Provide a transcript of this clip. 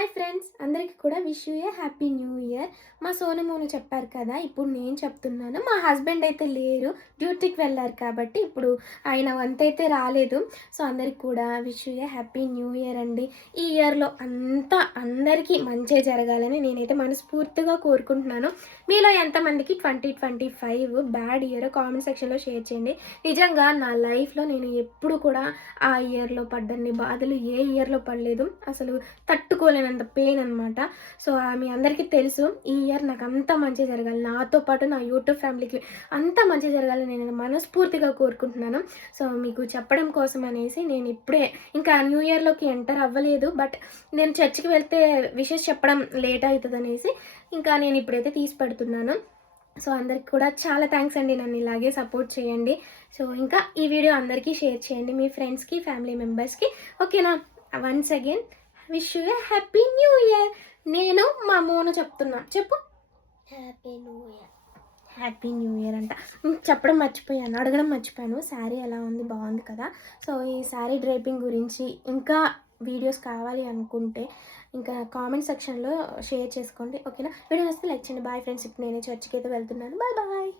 Hi friends, అందరికీ కూడా wish you A happy new year. మా సోను మోను చెప్పారు కదా, ఇప్పుడు నేను చెప్తున్నాను. మా హస్బెండ్ అయితే లేరు, డ్యూటీకి వెళ్ళారు కాబట్టి ఇప్పుడు ఆయన వంత అయితే రాలేదు. సో అందరికి కూడా wish you A happy new year అండి. ఈ ఇయర్లో అంతా అందరికీ మంచి జరగాలని నేనైతే మనస్ఫూర్తిగా కోరుకుంటున్నాను. మీలో ఎంతమందికి 2025 బ్యాడ్ ఇయర్ కామెంట్ సెక్షన్లో షేర్ చేయండి. నిజంగా నా లైఫ్లో నేను ఎప్పుడు కూడా ఆ ఇయర్లో పడ్డన్ని బాధలు ఏ ఇయర్లో పడలేదు. అసలు తట్టుకోలేనంత పెయిన్ అనమాట. సో మీ అందరికీ తెలుసు, ఈ ఇయర్ నాకు అంతా మంచి జరగాలి, నాతో పాటు నా యూట్యూబ్ ఫ్యామిలీకి అంతా మంచి జరగాలని నేను మనస్ఫూర్తిగా కోరుకుంటున్నాను. సో మీకు చెప్పడం కోసం అనేసి నేను ఇప్పుడే ఇంకా న్యూ ఇయర్లోకి ఎంటర్ అవ్వలేదు, బట్ నేను చర్చికి వెళ్తే విషెస్ చెప్పడం లేట్ అవుతుంది అనేసి ఇంకా నేను ఇప్పుడైతే తీసి పెడుతున్నాను. సో అందరికి కూడా చాలా థ్యాంక్స్ అండి, నన్ను ఇలాగే సపోర్ట్ చేయండి. సో ఇంకా ఈ వీడియో అందరికీ షేర్ చేయండి, మీ ఫ్రెండ్స్కి ఫ్యామిలీ మెంబర్స్కి. ఓకేనా? Once again wish you A happy new year. నేను మా మోను చెప్తున్నా, చెప్పు. Happy new year. Happy new year అంట. చెప్పడం మర్చిపోయాను, అడగడం మర్చిపోయాను. శారీ ఎలా ఉంది, బాగుంది కదా? సో ఈ శారీ డ్రైపింగ్ గురించి ఇంకా వీడియోస్ కావాలి అనుకుంటే ఇంకా కామెంట్ సెక్షన్లో షేర్ చేసుకోండి. ఓకేనా? వీడియో వస్తే లైక్ చేయండి. బాయ్ ఫ్రెండ్స్, ఇప్పుడు నేను చర్చికి అయితే వెళ్తున్నాను. Bye bye.